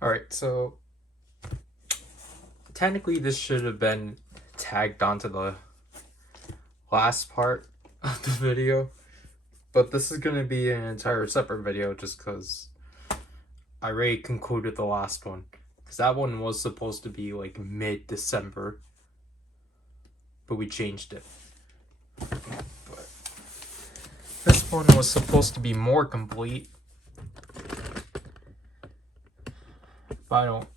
Alright, so technically this should have been tagged onto the last part of the video, but this is gonna be an entire separate video just because I already concluded the last one. Because that one was supposed to be like mid-December, but we changed it. But this one was supposed to be more complete, but I don't.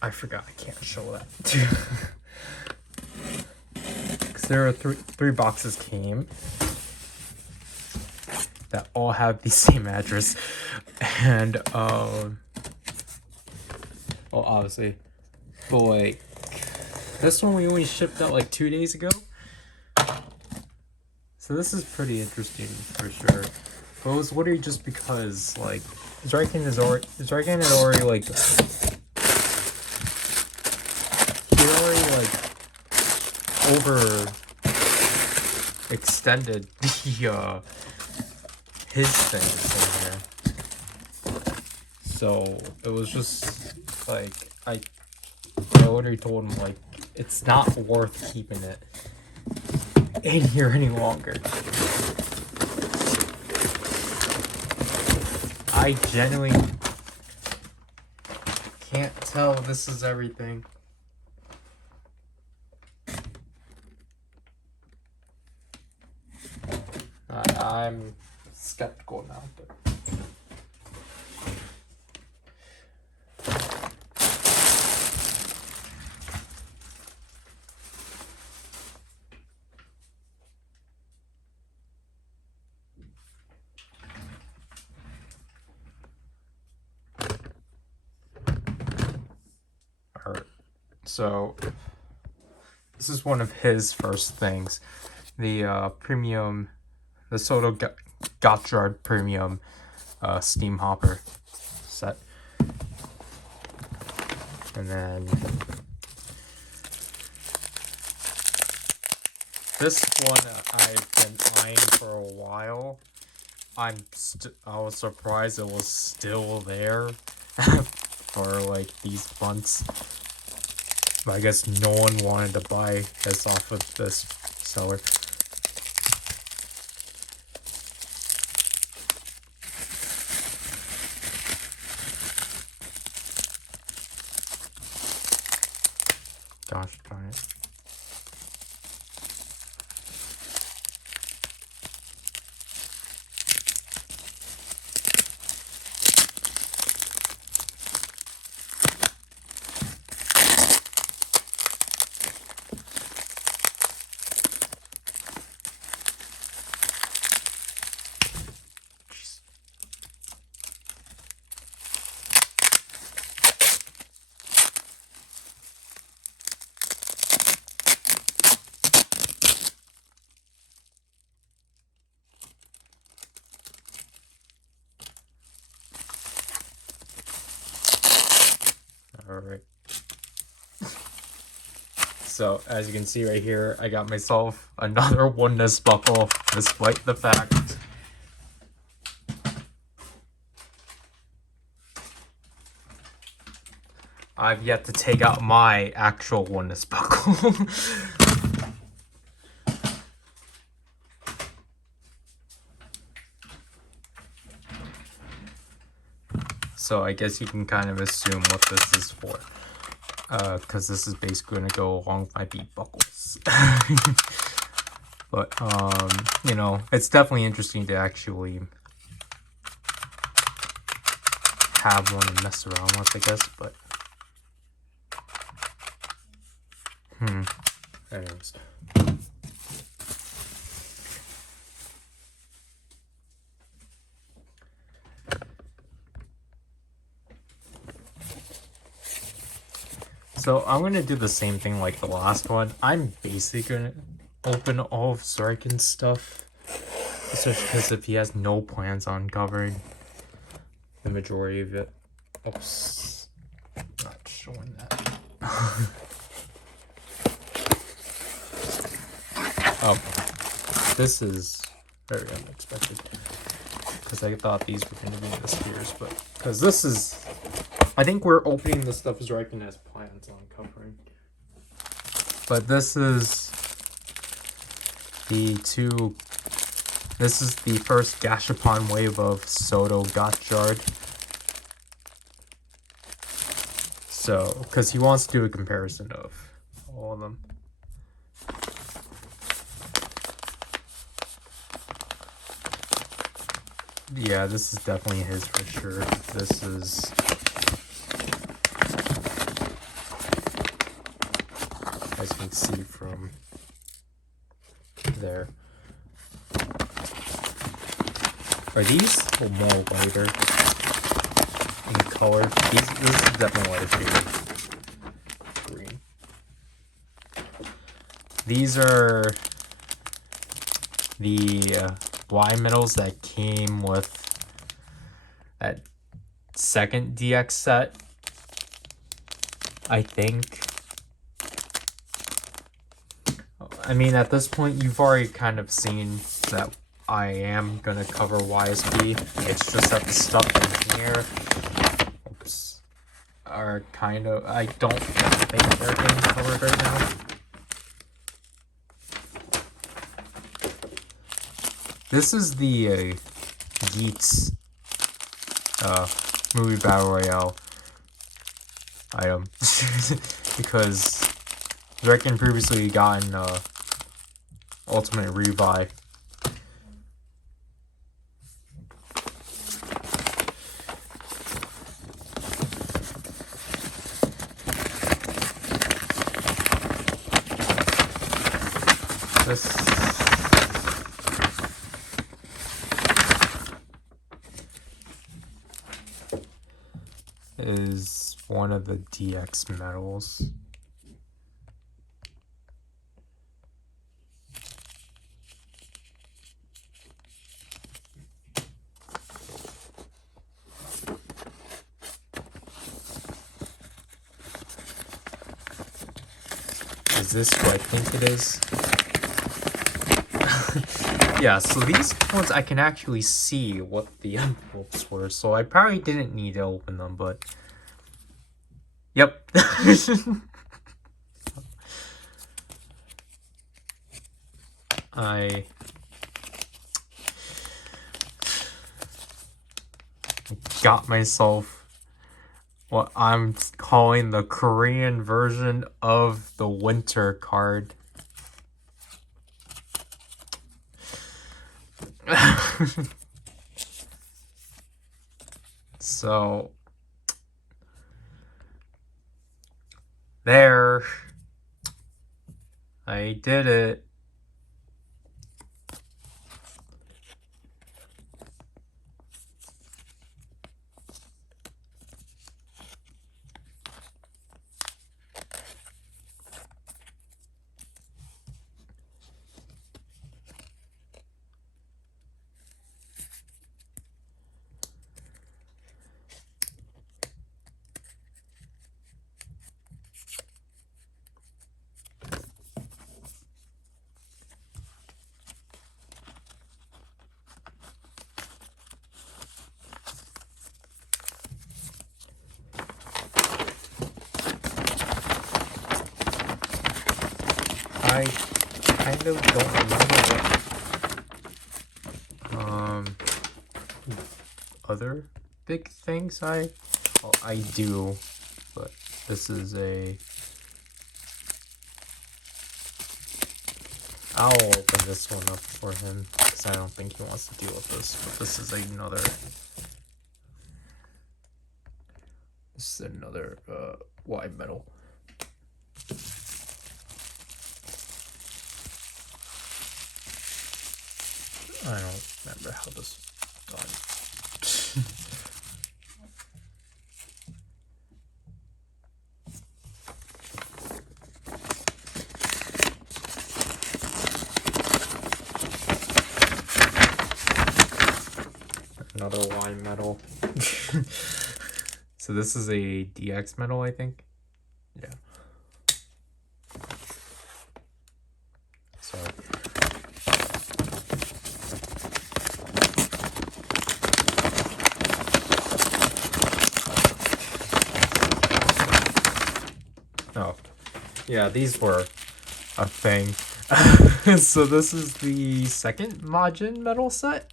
I forgot I can't show that. Because there are three boxes came that all have the same address, and well, obviously, but like this one we only shipped out like 2 days ago, so this is pretty interesting for sure. But it was literally just because like Zykan had already like over extended the his things in here, so it was just like I literally told him like it's not worth keeping it in here any longer. I genuinely can't tell this is everything. I'm skeptical now, but alright. So this is one of his first things. The premium, the Soto Gotchard premium steam hopper set. And then this one I've been eyeing for a while. I was surprised it was still there for like these months. But I guess no one wanted to buy this off of this seller. Gosh darn it. Alright. So, as you can see right here, I got myself another oneness buckle, despite the fact I've yet to take out my actual oneness buckle. So I guess you can kind of assume what this is for. Because this is basically going to go along with my beat buckles. But, you know, it's definitely interesting to actually have one to mess around with, I guess, but... Anyways. So I'm gonna do the same thing like the last one. I'm basically gonna open all of Zykan's stuff, especially because if he has no plans on covering the majority of it. Oops, not showing that. Oh, This is very unexpected, because I thought these were going to be in the spheres, but because this is, I think we're opening the stuff as Ryder has plans on covering. But this is the first Gashapon wave of Soto Gotchard. So, because he wants to do a comparison of all of them. Yeah, this is definitely his for sure. This is... as you can see from there. Are these more lighter in color? This is definitely lighter shade green. These are the Y metals that came with that second DX set, I think. I mean, at this point, you've already kind of seen that I am gonna cover YSP. It's just that the stuff in here, oops, are kind of, I don't think they're getting covered right now. This is the Geats movie Battle Royale item because Ryder previously gotten Ultimate Rebuy. This is one of the DX medals. Is this what I think it is? Yeah, so these ones I can actually see what the envelopes were, so I probably didn't need to open them, but... Yep. I got myself what I'm calling the Korean version of the winter card. So there, I did it. I kind of don't remember what other big things I do, but this is I'll open this one up for him because I don't think he wants to deal with this, but this is another Y metal. I don't remember how this was done. Another Y metal. So this is a DX metal, I think. Yeah. Sorry. Yeah, these were a thing. So this is the second Majin medal set.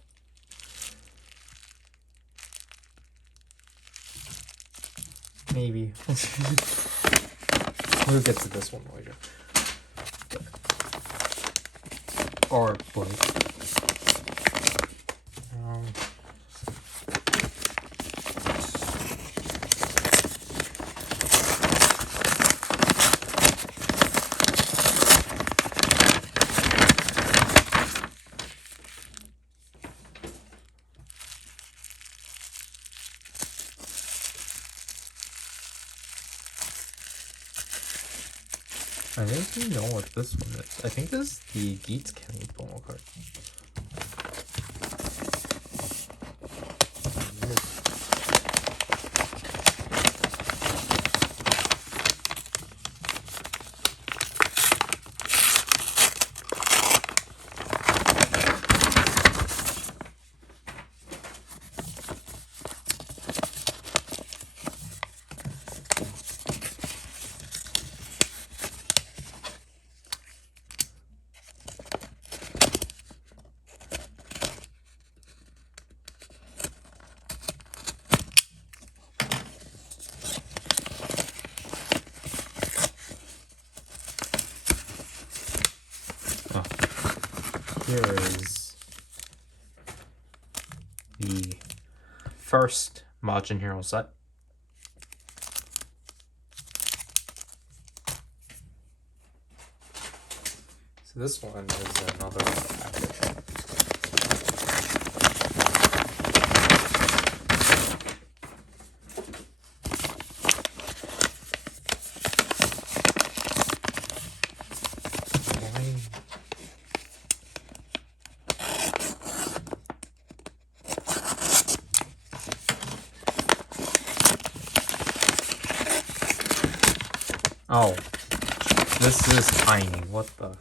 Maybe. We'll get to this one later. Or both. I think you know what this one is. I think this is the Geats County promo card. Here is the first Majin Hero set. So this one is another package. Oh, this is tiny. What the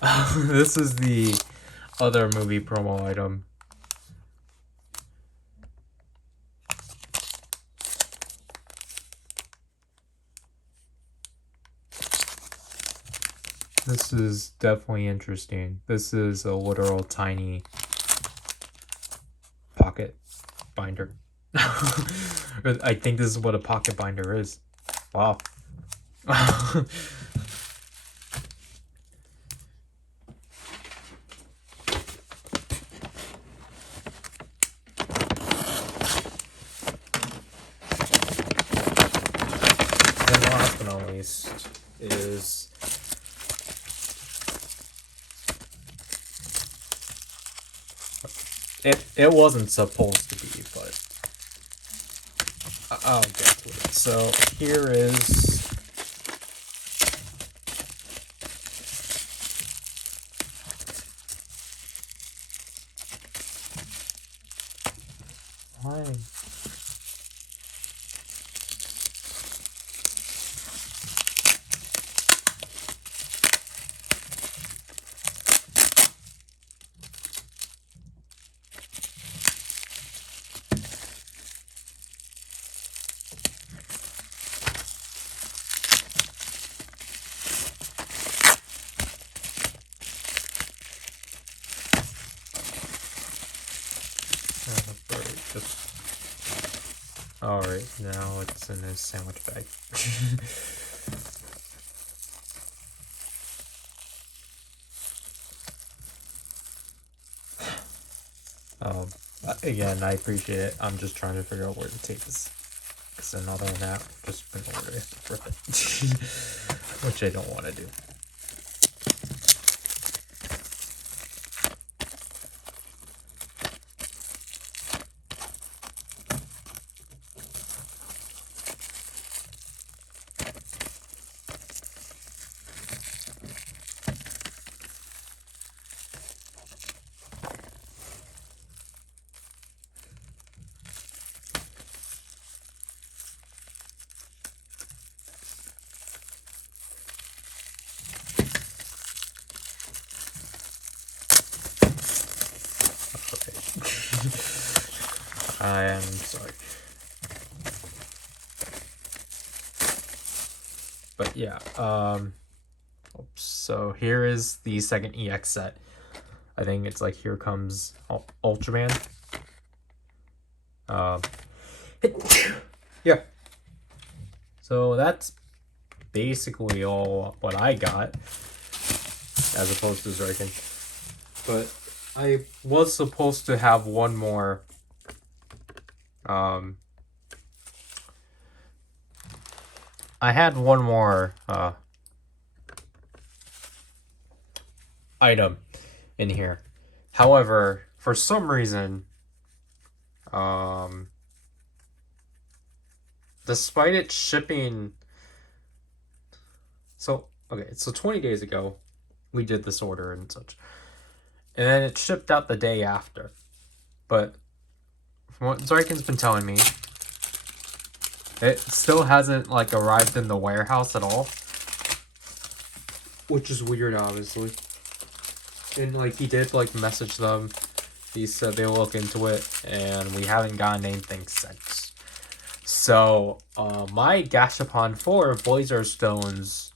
heck? This is the other movie promo item. This is definitely interesting. This is a literal tiny pocket binder. I think this is what a pocket binder is. Wow. Then last but not least is it wasn't supposed to be, but I'll get to it. So here is why. Alright, now it's in a sandwich bag. Again, I appreciate it. I'm just trying to figure out where to take this. Because another than that, I've just been order it for it. Which I don't want to do. I am sorry. But yeah, so here is the second EX set. I think it's like Here Comes Ultraman. Yeah. So that's basically all what I got, as opposed to Zerkin. But I was supposed to have one more. I had one more item in here. However, for some reason, despite it shipping, so 20 days ago, we did this order and such, and then it shipped out the day after. But from what Zarikin's been telling me, it still hasn't like arrived in the warehouse at all, which is weird, obviously. And like he did like message them. He said they'll look into it, and we haven't gotten anything since. So my Gashapon 4 Blazer Stones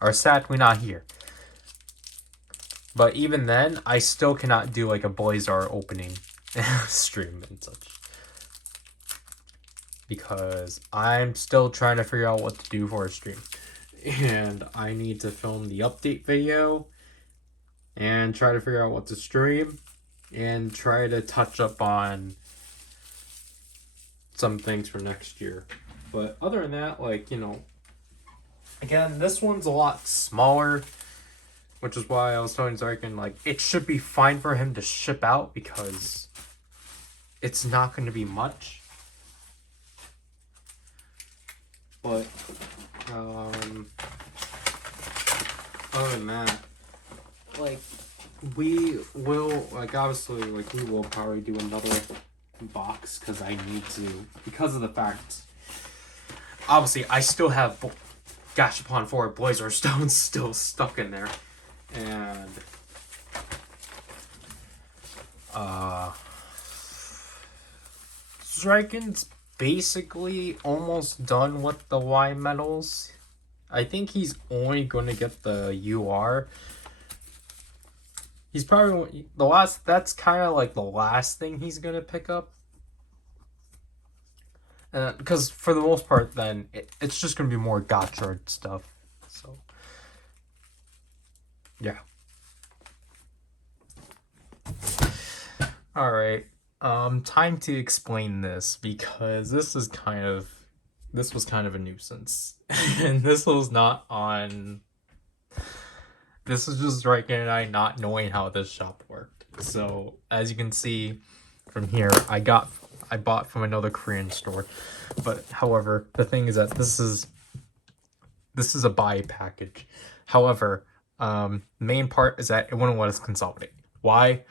are sadly not here. But even then, I still cannot do like a Blazer opening stream and such. Because I'm still trying to figure out what to do for a stream. And I need to film the update video and try to figure out what to stream and try to touch up on some things for next year. But other than that, like, you know, again, this one's a lot smaller, which is why I was telling Zarkin, like, it should be fine for him to ship out because it's not going to be much. But, other than that, like, we will, like, obviously, like, we will probably do another box because I need to, because of the fact, obviously, I still have Gashapon 4 Blazer Stones still stuck in there, and, Striken's basically almost done with the Y medals. I think he's only going to get the UR. He's probably the last. That's kind of like the last thing he's going to pick up. Because for the most part, then it's just going to be more gotcha stuff. So, yeah. All right. Time to explain this because this was kind of a nuisance. And this was not on. This is just Riken and I not knowing how this shop worked. So as you can see from here, I bought from another Korean store. But however, the thing is that this is a buy package. However, main part is that it wouldn't let us consolidate. Why?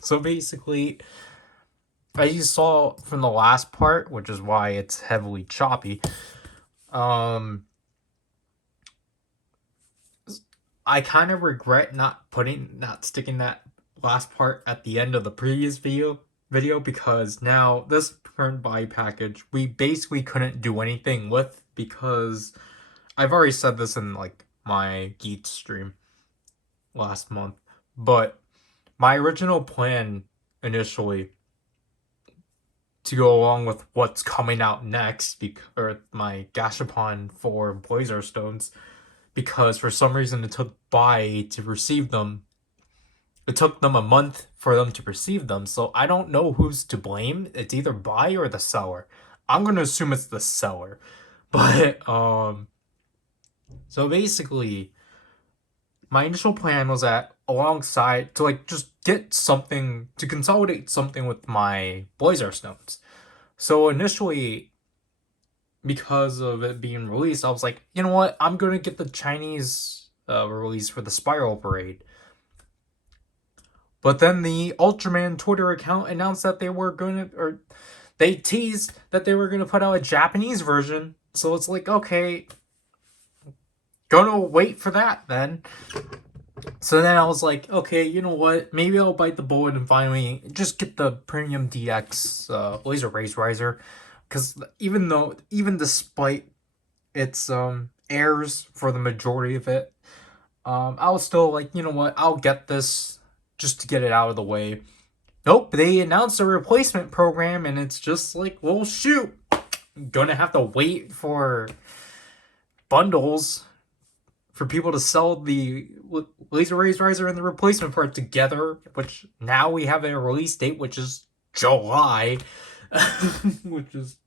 So basically, as you saw from the last part, which is why it's heavily choppy, I kind of regret not sticking that last part at the end of the previous video because now this current buy package we basically couldn't do anything with because I've already said this in like my Geek stream last month, but my original plan initially to go along with what's coming out next, or my Gashapon 4 Blazer Stones, because for some reason it took Buy to receive them. It took them a month for them to receive them, so I don't know who's to blame. It's either Buy or the seller. I'm going to assume it's the seller. But, so basically, my initial plan was that alongside, to like just get something, to consolidate something with my Blazer Stones. So initially, because of it being released, I was like, you know what, I'm going to get the Chinese release for the Spiral Parade. But then the Ultraman Twitter account announced that they were going to, or they teased that they were going to put out a Japanese version. So it's like, okay, gonna wait for that then. So then I was like, okay, you know what? Maybe I'll bite the bullet and finally just get the Premium DX Laser Race Riser. Because even despite It's airs for the majority of it. I was still like, you know what, I'll get this just to get it out of the way. Nope, they announced a replacement program, and it's just like, well, shoot, I'm gonna have to wait for bundles for people to sell the Laser Rays Riser and the replacement part together, which now we have a release date, which is July, which is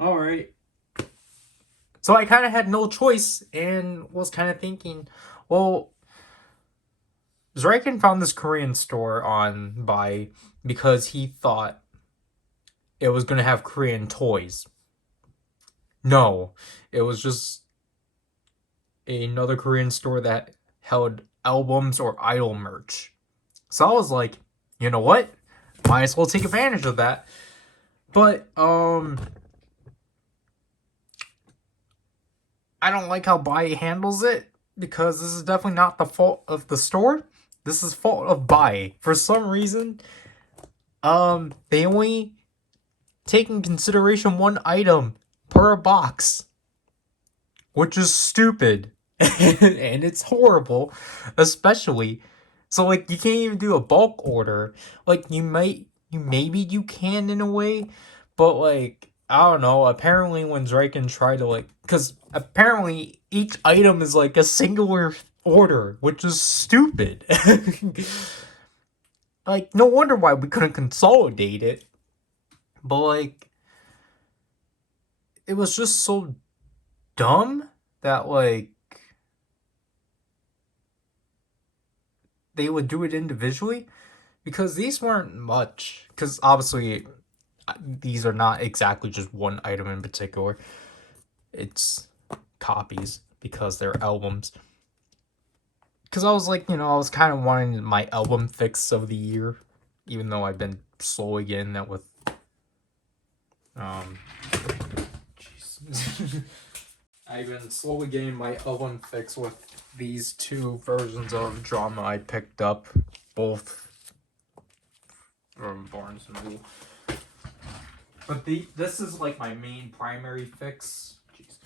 alright. So I kind of had no choice and was kind of thinking, well, Zrykin found this Korean store on Buy because he thought it was going to have Korean toys. No, it was just another Korean store that held albums or idol merch. So I was like, you know what? Might as well take advantage of that. But, I don't like how Buy handles it, because this is definitely not the fault of the store. This is fault of Buy. For some reason, they only take in consideration one item per box, which is stupid. And it's horrible, especially. So, like, you can't even do a bulk order. Like, maybe you can in a way, but, like, I don't know. Apparently, when Zrykin tried to, like, because apparently each item is like a singular order, which is stupid. Like, no wonder why we couldn't consolidate it. But, like, it was just so dumb that, like, they would do it individually, because these weren't much. Because obviously, these are not exactly just one item in particular. It's copies because they're albums. Because I was like, I was kind of wanting my album fix of the year, even though I've been slowly getting that with I've been slowly getting my album fix with these two versions of Drama I picked up, both from Barnes and Noble. But this is like my main primary fix. Jeez.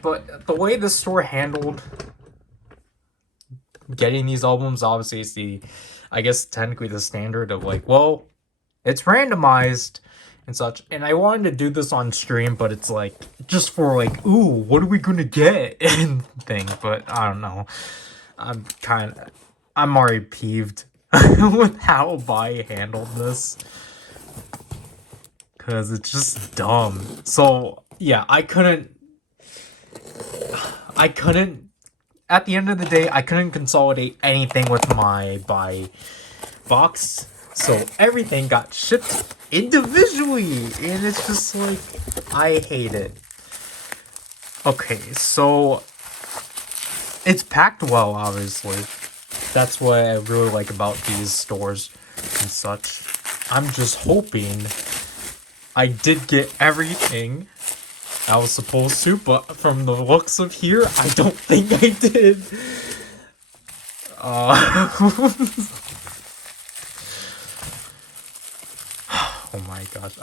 But the way the store handled getting these albums, obviously it's I guess technically the standard of like, well, it's randomized and such. And I wanted to do this on stream, but it's like, just for like, ooh, what are we gonna get? And thing, but I don't know. I'm already peeved with how Buy handled this. Because it's just dumb. So, yeah, I couldn't, at the end of the day, I couldn't consolidate anything with my Buy box. So everything got shipped individually. And it's just like, I hate it. Okay, so it's packed well, obviously. That's what I really like about these stores and such. I'm just hoping I did get everything I was supposed to, but from the looks of here, I don't think I did. Oh my gosh,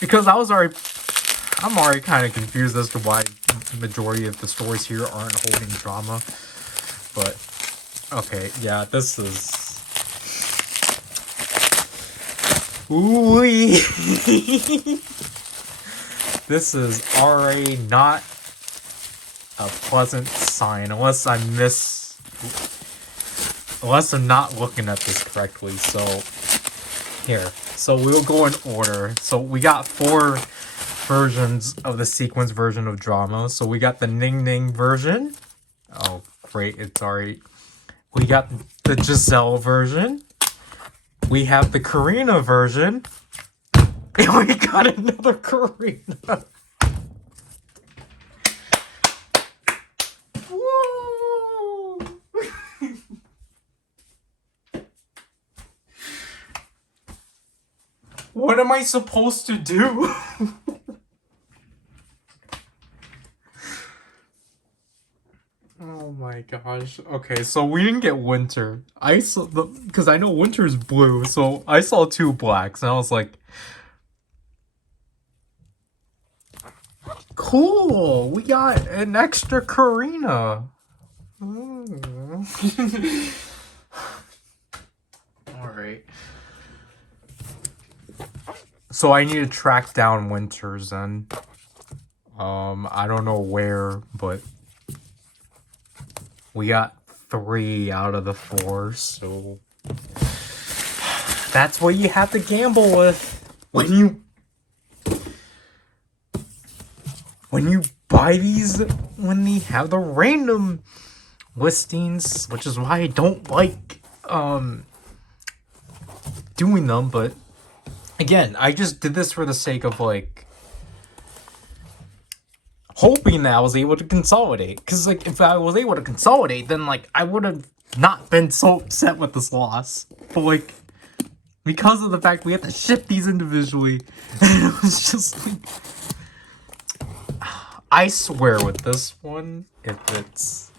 because I'm already kind of confused as to why the majority of the stores here aren't holding Drama. But, okay, yeah, this is... Ooh-wee! This is already not a pleasant sign, unless I'm not looking at this correctly. So, here. So we'll go in order. So we got 4 versions of the sequence version of Drama. So we got the Ning Ning version. Oh, great, it's already... We got the Giselle version. We have the Karina version. And we got another Karina. Whoa! What am I supposed to do? Oh my gosh. Okay, so we didn't get Winter. I saw because I know Winter's blue, so I saw 2 blacks, and I was like, Cool! We got an extra Karina. Alright. So I need to track down Winters then. I don't know where, but we got 3 out of the 4, so that's what you have to gamble with when you buy these, when they have the random listings, which is why I don't like doing them. But again, I just did this for the sake of like hoping that I was able to consolidate, because like if I was able to consolidate, then like I would have not been so upset with this loss. But like, because of the fact we have to ship these individually, and it was just like, I swear with this one, if it's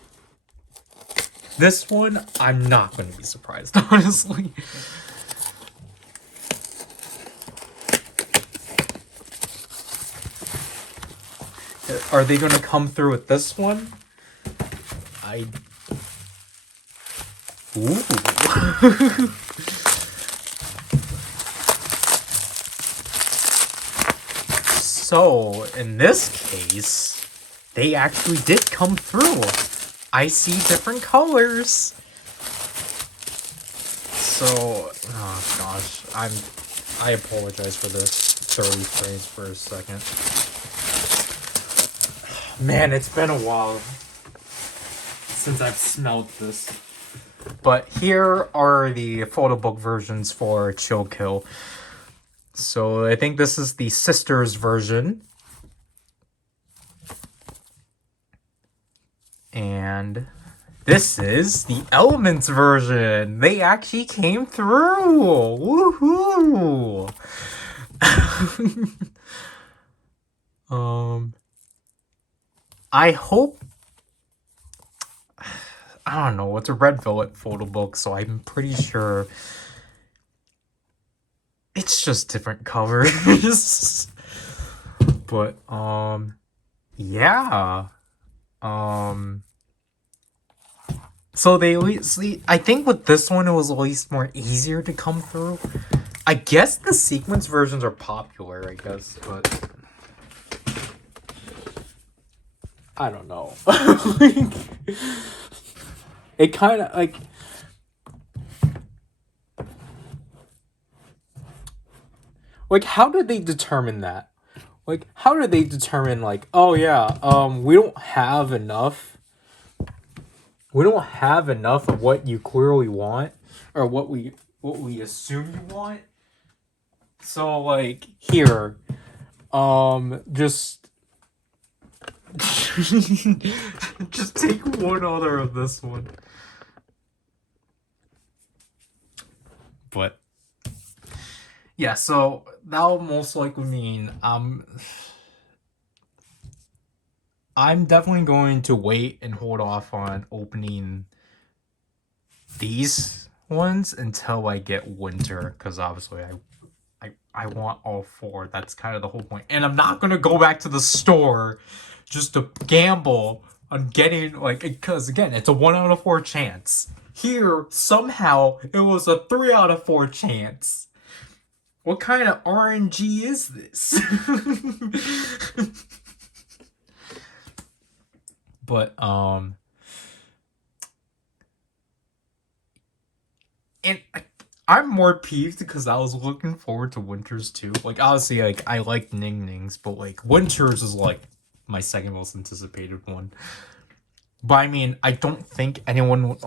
this one, I'm not going to be surprised, honestly. Are they going to come through with this one? Ooh. So, in this case, they actually did come through. I see different colors. So, oh gosh, I apologize for this 30 frames for a second. Man, it's been a while since I've smelled this. But here are the photo book versions for Chill Kill. So I think this is the sisters version. And this is the Elements version. They actually came through. Woohoo! I hope, I don't know, it's a red velvet photo book, so I'm pretty sure it's just different colors. But yeah. So they at least, I think with this one it was at least more easier to come through. I guess the sequence versions are popular, I guess, but I don't know. It kind of like how did they determine that? Like, how did they determine, like, oh yeah, we don't have enough of what you clearly want, or what we assume you want. So like here, just just take one other of this one. But yeah, so that'll most likely mean I'm definitely going to wait and hold off on opening these ones until I get winter, because obviously I want all 4. That's kind of the whole point. And I'm not going to go back to the store just to gamble on getting, like, because again, it's a 1 out of 4 chance. Here, somehow, it was a 3 out of 4 chance. What kind of RNG is this? But, and I'm more peeved because I was looking forward to Winters too. Like, obviously, like, I like Ning Nings, but, like, Winters is, like, my second most anticipated one. But, I mean, I don't think anyone won't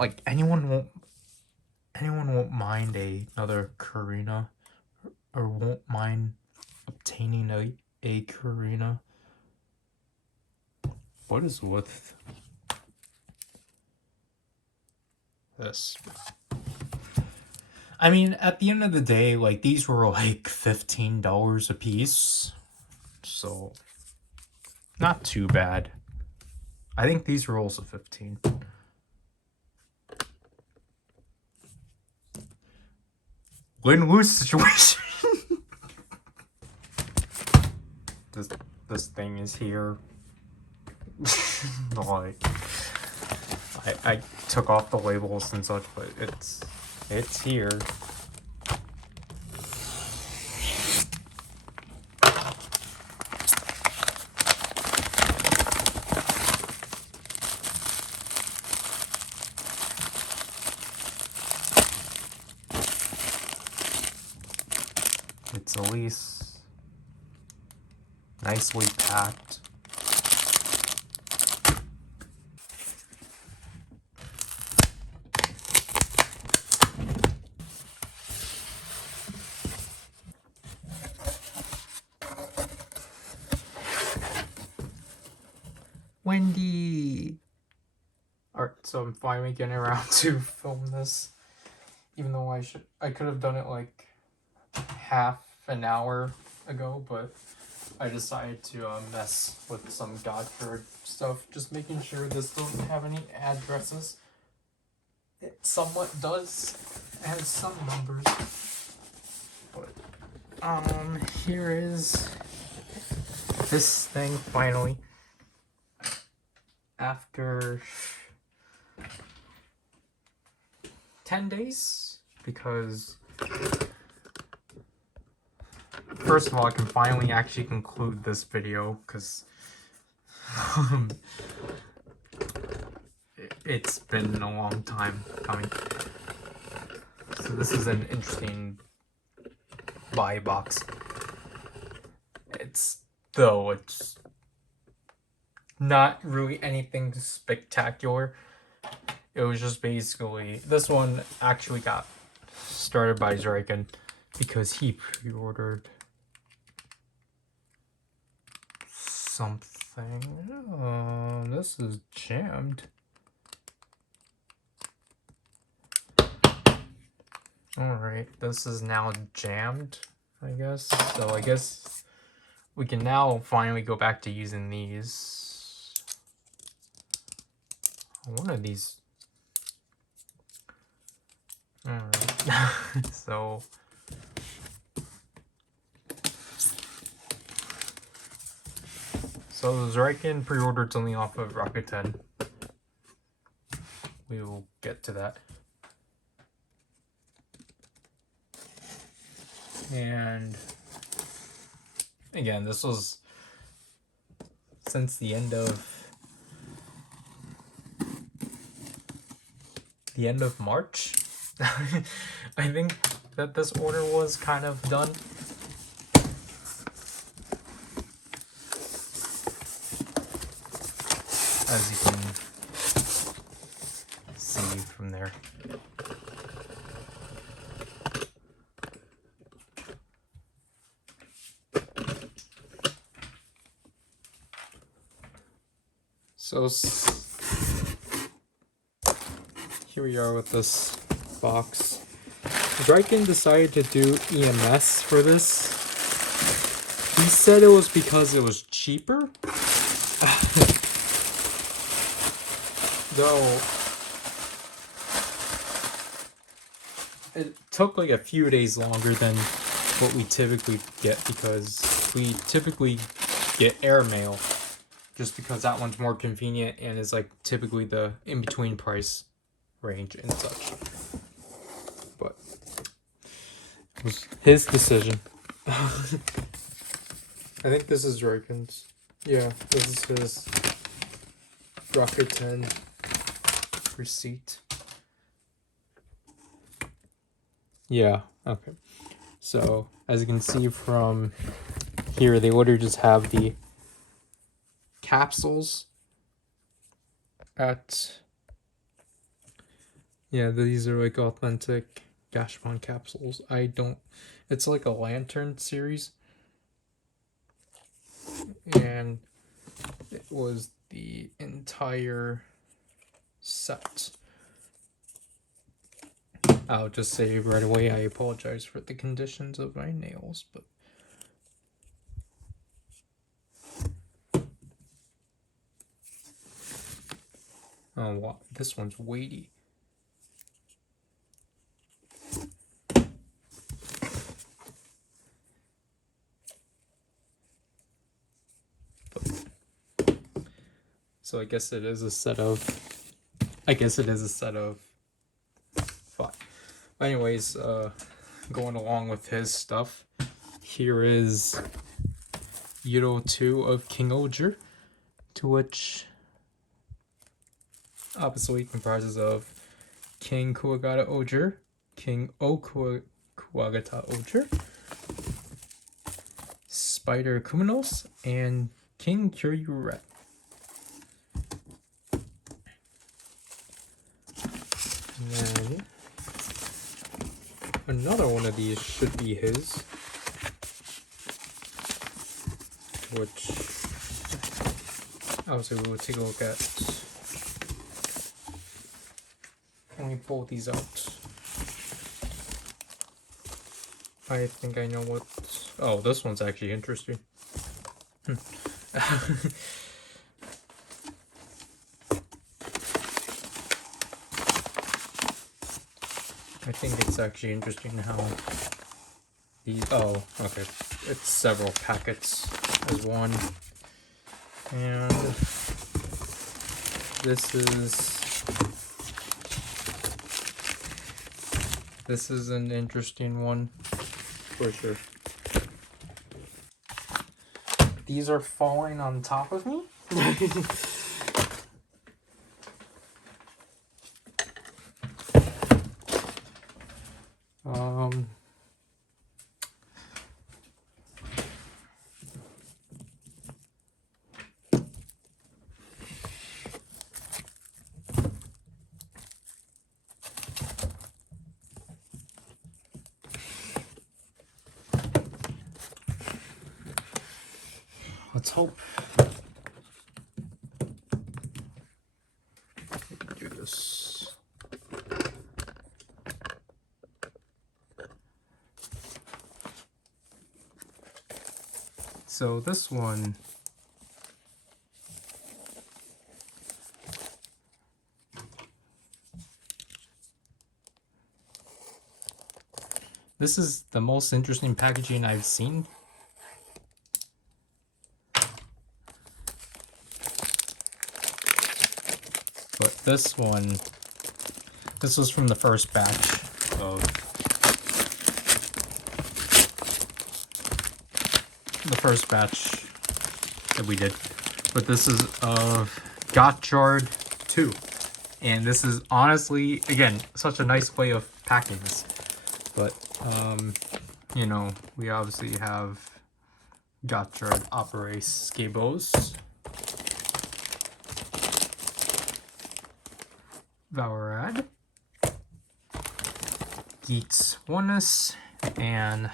mind another Karina, or won't mind obtaining a Karina. What is with this? I mean, at the end of the day, like, these were like $15 a piece, so not too bad. I think these were also 15. Win-lose situation. This this thing is here. Like, I took off the labels and such, but it's here. It's at least nicely packed. Wendy! Alright, so I'm finally getting around to film this. Even though I could have done it like half an hour ago, but I decided to mess with some Godford stuff, just making sure this doesn't have any addresses. It somewhat does, has some numbers, but here is this thing finally. After 10 days, because first of all, I can finally actually conclude this video, because it's been a long time coming. So this is an interesting buy box. It's not really anything spectacular. It was just basically, this one actually got started by Ryder because he pre-ordered something. This is jammed. Alright, this is now jammed, I guess. So I guess we can now finally go back to using these. One of these. Alright. So Ryder pre-ordered something off of Rakuten. We will get to that. And again, this was since the end of March. I think that this order was kind of done. As you can see from there. So here we are with this box. Ryder decided to do EMS for this. He said it was because it was cheaper. Though it took like a few days longer than what we typically get, because we typically get airmail, just because that one's more convenient and is like typically the in-between price range and such. But it was his decision. I think this is Ryder's. Yeah, this is his Rakuten receipt. Yeah, okay. So as you can see from here, they literally just have the capsules at, yeah, these are like authentic Gashmon capsules. It's like a lantern series, and it was the entire set. I'll just say right away, I apologize for the conditions of my nails, but oh wow, this one's weighty. So I guess it is a set of. I guess it is a set of 5. But anyways, going along with his stuff, here is Euro 2 of King Oger, to which obviously comprises of King Kuwagata Oger, King Kuwagata Oger, Spider Kuminos, and King Kiryu Red. And then another one of these should be his, which obviously we will take a look at. Let me pull these out. I think I know what. Oh, this one's actually interesting. I think it's actually interesting how these. Oh, okay. It's several packets as one. And this is an interesting one for sure. These are falling on top of me. Let's hope. Do this. So this one, this is the most interesting packaging I've seen. But this one, this was from the first batch of that we did. But this is of Gotchard 2. And this is honestly, again, such a nice way of packing this. But, you know, we obviously have Gotchard Opere Skabos, Valorad, Geats Oneness, and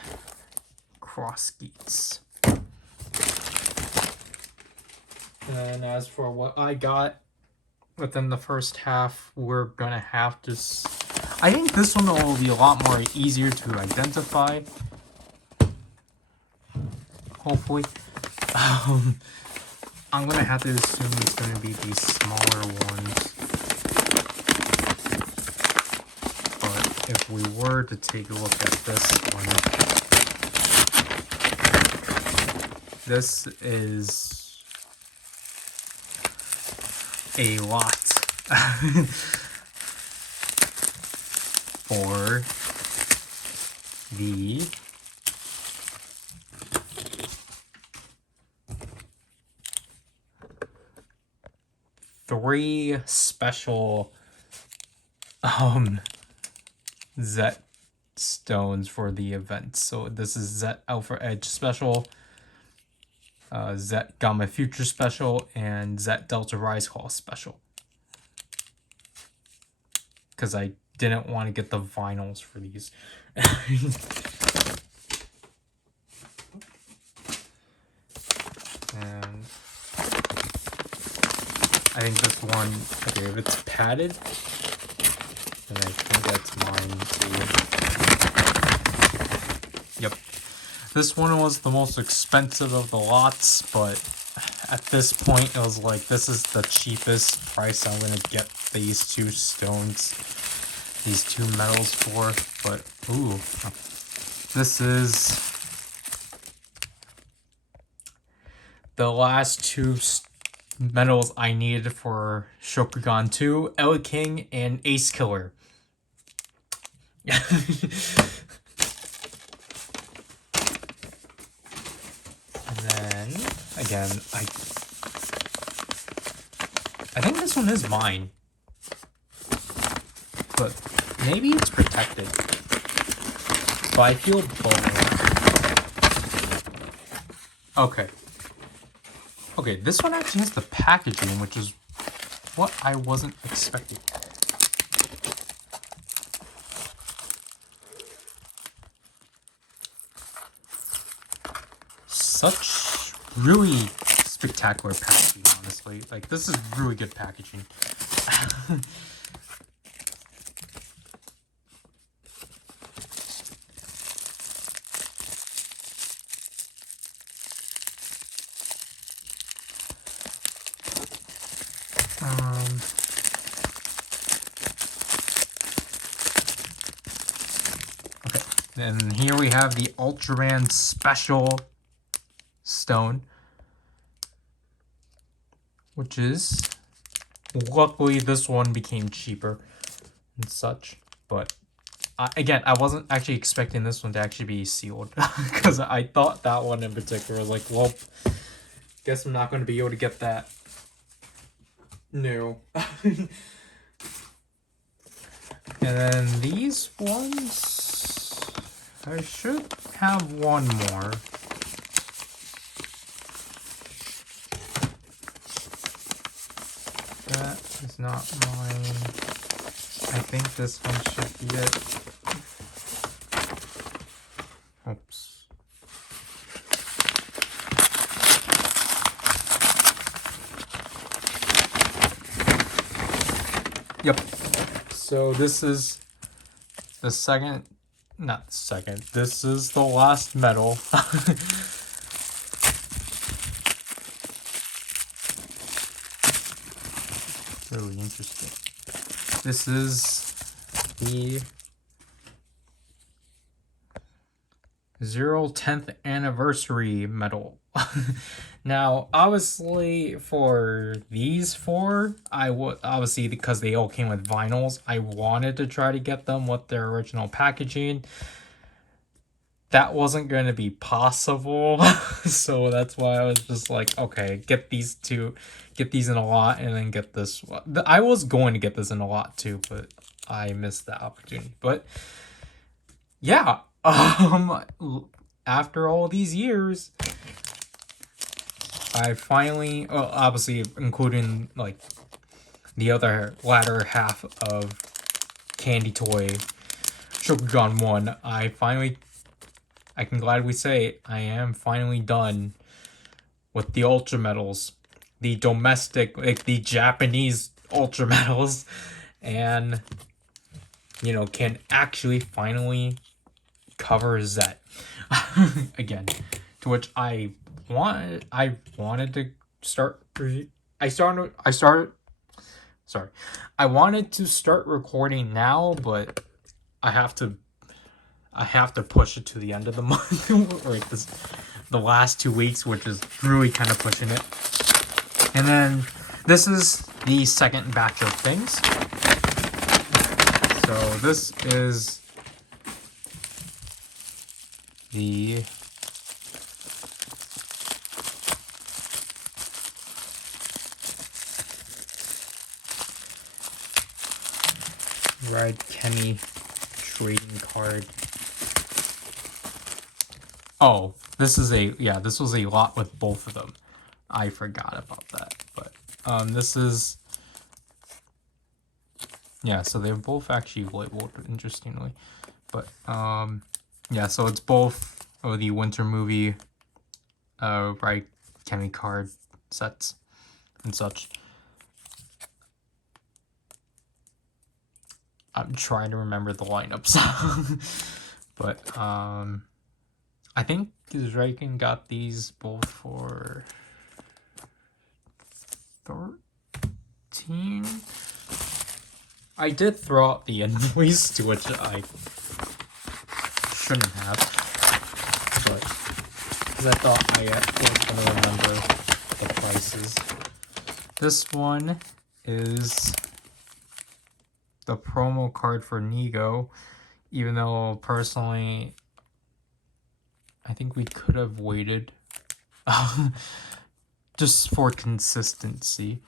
Cross Geats. And as for what I got within the first half, we're gonna have to. I think this one will be a lot more easier to identify. Hopefully. I'm gonna have to assume it's gonna be these smaller ones. But if we were to take a look at this one, this is a lot for the three special Zet stones for the event. So this is Zet Alpha Edge special, Zet Gamma Future special, and Zet Delta Rise Call special. Because I didn't want to get the vinyls for these. And I think this one, okay, if it's padded, then I think that's mine too. Yep. This one was the most expensive of the lots, but at this point it was like, this is the cheapest price I'm gonna get these two stones, these two metals for. But ooh, this is the last two medals I needed for Shokugan 2, L King, and Ace Killer. And then, again, I think this one is mine. But maybe it's protected. But I feel both. Okay. Okay, this one actually has the packaging, which is what I wasn't expecting. Such really spectacular packaging, honestly. Like, this is really good packaging. Okay, and here we have the Ultraman Special Stone, which is, luckily this one became cheaper and such, but again, I wasn't actually expecting this one to actually be sealed, because I thought that one in particular was like, well, guess I'm not going to be able to get that new. And then these ones, I should have one more. That is not mine. I think this one should be it. Oops. Yep. So this is the second, not the second, this is the last medal. Really interesting. This is the 10th anniversary medal. Now, obviously, for these four, I would obviously, because they all came with vinyls, I wanted to try to get them with their original packaging. That wasn't going to be possible, so that's why I was just like, okay, get these in a lot, and then get this one. I was going to get this in a lot too, but I missed that opportunity. But yeah, after all these years, I finally, well, obviously including like the other latter half of Candy Toy Shokugan 1, I can gladly say I am finally done with the Ultra Medals, the domestic, like the Japanese Ultra Medals, and, you know, can actually finally cover Z. Again, to which I wanted to start. I wanted to start recording now, but I have to push it to the end of the month, or the last 2 weeks, which is really kind of pushing it. And then this is the second batch of things. So this is the Red Kenny trading card. Oh, this was a lot with both of them. I forgot about that, but this is, yeah, so they're both actually labeled, interestingly, but yeah, so it's both of the winter movie Red Kenny card sets and such. I'm trying to remember the lineups. But I think Reiken got these both for 13. I did throw out the invoice, to which I shouldn't have, but because I thought I was going to remember the prices. This one is the promo card for Nego, even though personally I think we could have waited just for consistency.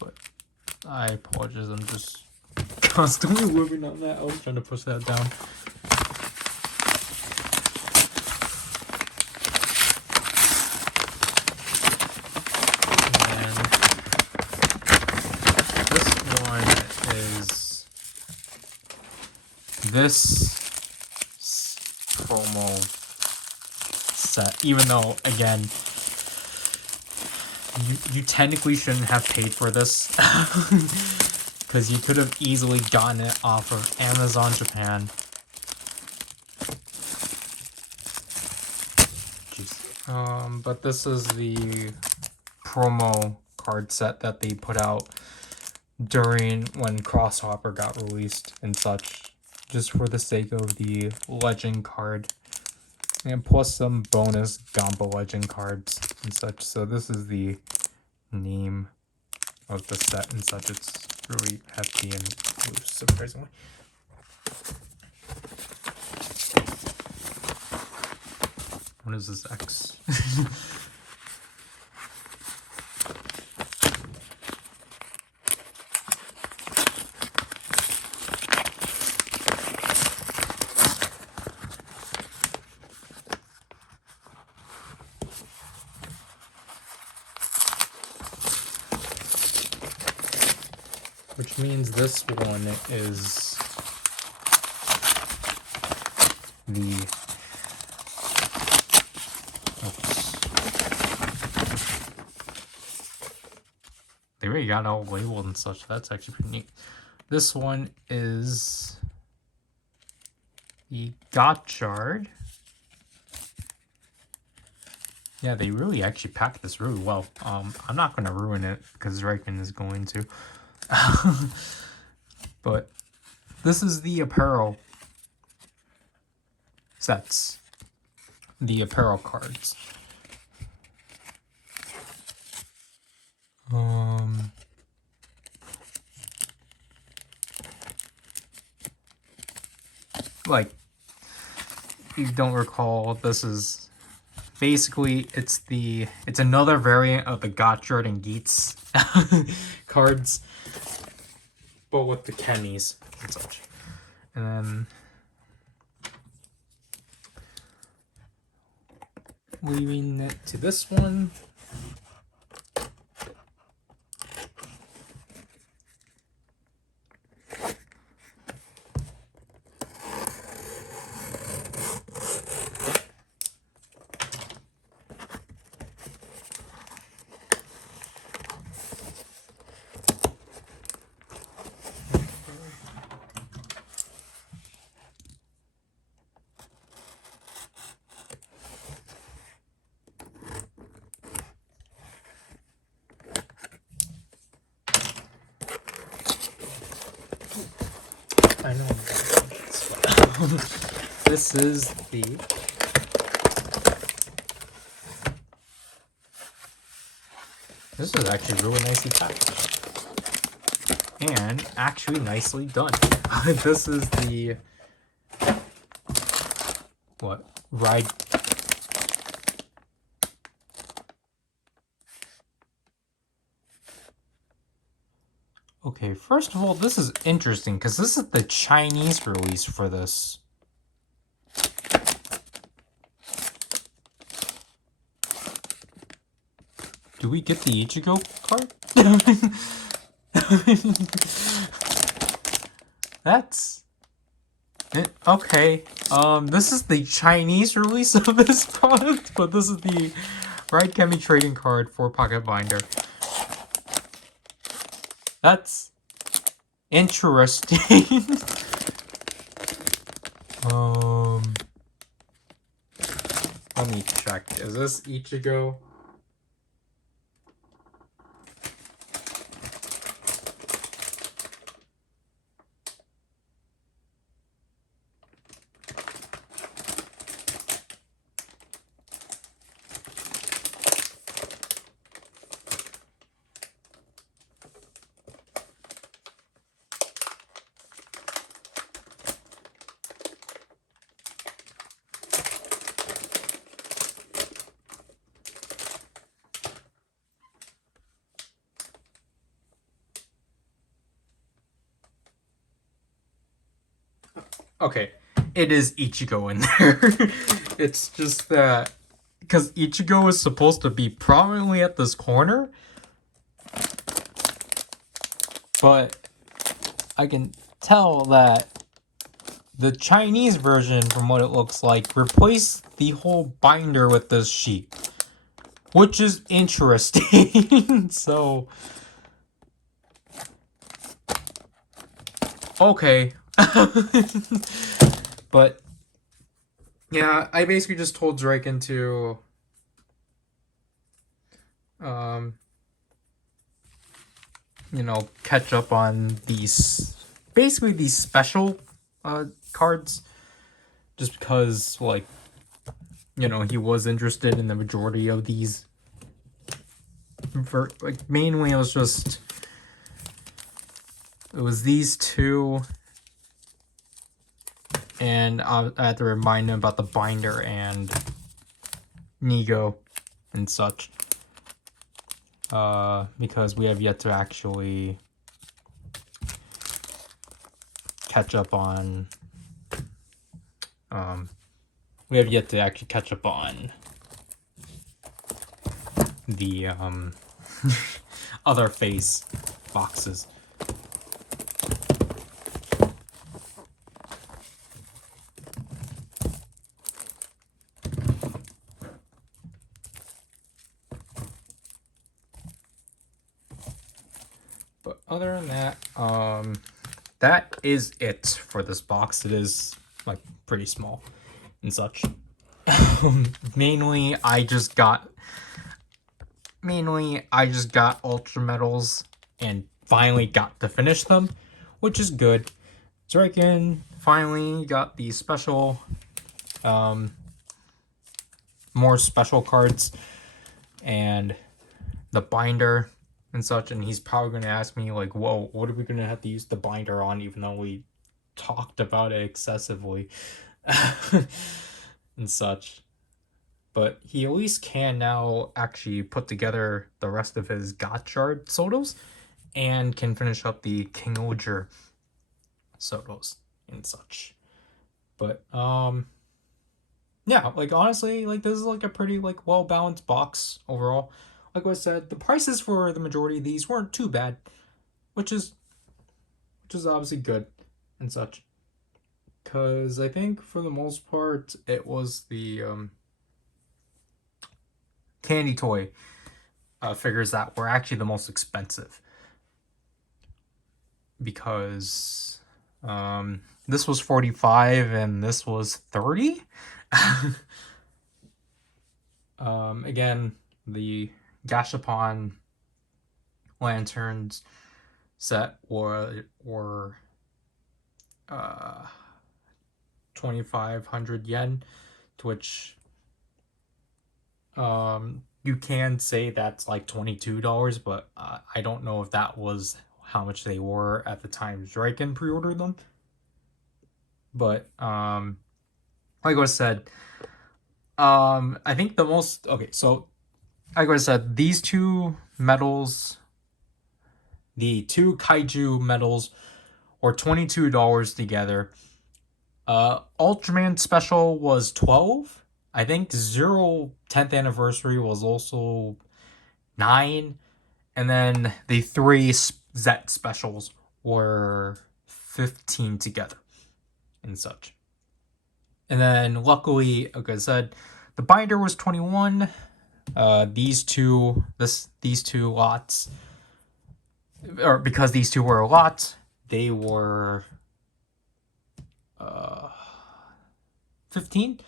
But I apologize, I'm just constantly moving on that. I was trying to push that down. This promo set, even though again you technically shouldn't have paid for this because you could have easily gotten it off of Amazon Japan. Jeez. But this is the promo card set that they put out during when Crosshopper got released and such, just for the sake of the legend card, and plus some bonus Gamba legend cards and such. So this is the name of the set and such. It's really hefty and loose, surprisingly. What is this X? Which means this one is the they already got all labeled and such. That's actually pretty neat. This one is the Gotchard. Yeah, they really actually packed this really well. I'm not gonna ruin it because Riken is going to. But this is the apparel sets. The apparel cards. Like, you don't recall, this is basically it's another variant of the Gotchard and Geets cards, but with the Kennys and such. And then leaving it to this one. I know. This is the This is actually really nicely packaged. And actually nicely done. This is the what? Ryder. Okay, first of all, this is interesting because this is the Chinese release for this. Do we get the Ichigo card? That's it. Okay. This is the Chinese release of this product, but this is the Right Chemi trading card for Pocket Binder. That's interesting. Let me check. Is this Ichigo? Okay, it is Ichigo in there. It's just that because Ichigo is supposed to be prominently at this corner, but I can tell that the Chinese version, from what it looks like, replaced the whole binder with this sheet, which is interesting. So, okay. But, yeah, I basically just told Draken to, catch up on basically these special cards, just because, like, he was interested in the majority of these. Mainly it was these two, and I had to remind him about the binder and Nigo and such, because we have yet to actually catch up on the other phase boxes. But other than that, that is it for this box. It is like pretty small and such. Mainly I just got ultra metals and finally got to finish them, which is good. Draken finally got the special, more special cards and the binder and such, and he's probably going to ask me like, whoa, what are we going to have to use the binder on, even though we talked about it excessively and such. But he at least can now actually put together the rest of his Gotchard Sotos and can finish up the King Oger Sotos and such. But yeah, like honestly, like this is like a pretty like well balanced box overall. Like I said, the prices for the majority of these weren't too bad, which is obviously good and such. Cause I think for the most part it was the candy toy figures that were actually the most expensive, because this was 45 and this was 30. Again, the Gashapon lanterns set were 2,500 yen, to which you can say that's like $22, but I don't know if that was how much they were at the time Draken pre-ordered them. But like I said, I think the most so like I said, these two medals, the two kaiju medals, were $22 together. Ultraman special was 12. I think Zero 10th anniversary was also 9. And then the 3 Zet specials were 15 together and such. And then luckily, like I said, the binder was 21. These two lots, or because these two were a lot, they were 15.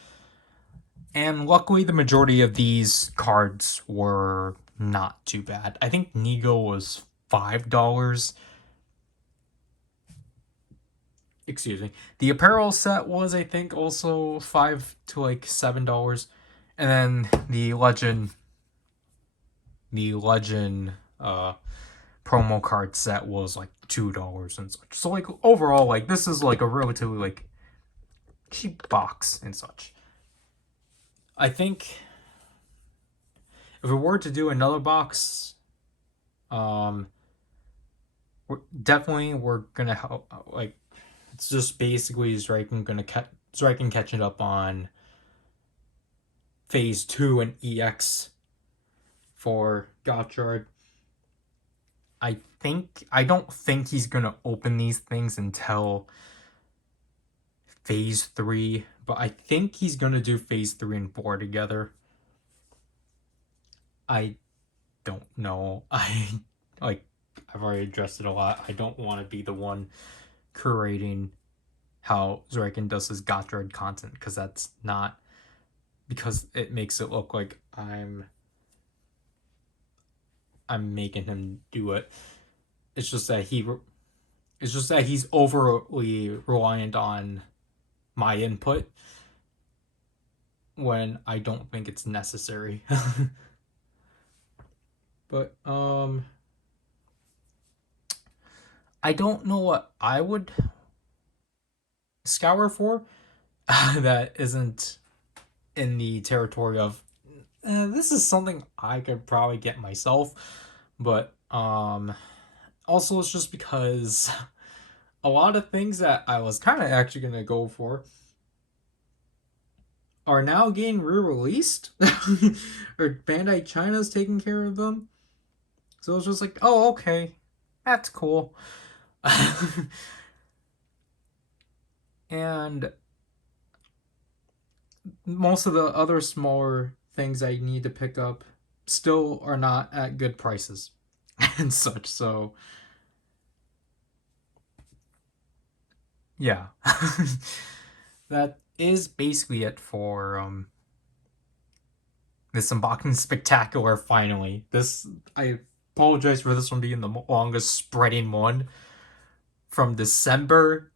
And luckily, the majority of these cards were not too bad. I think Nigo was $5. Excuse me. The apparel set was, I think, also $5 to like $7. And then the Legend promo card set was like $2 and such. So like overall, like this is like a relatively like cheap box and such. I think if we were to do another box, we're gonna help, like It's just basically Striking catching up on Phase 2 and EX for Gotchard. I don't think he's gonna open these things until Phase 3, but I think he's gonna do Phase 3 and 4 together. I don't know. I've already addressed it a lot. I don't want to be the one curating how Zorakin does his Gotchard content, because that's not, because it makes it look like I'm making him do it. It's just that he's overly reliant on my input when I don't think it's necessary. But I don't know what I would scour for that isn't in the territory of this is something I could probably get myself, but also it's just because a lot of things that I was kind of actually gonna go for are now getting re-released, or Bandai China's taking care of them. So it's just like, oh, okay, that's cool. And most of the other smaller things I need to pick up still are not at good prices and such. So yeah. That is basically it for this unboxing spectacular. Finally, I apologize for this one being the longest spreading one from December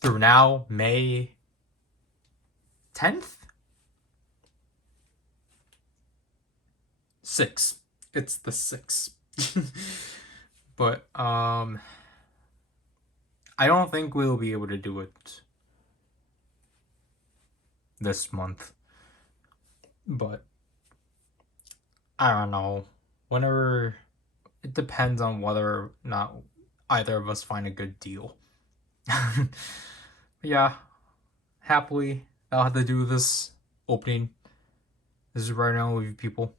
through now, May 10th? 6. It's the 6th. But I don't think we'll be able to do it this month. But I don't know. Whenever, it depends on whether or not either of us find a good deal. Yeah, happily I'll have to do this opening. This is right now with you people.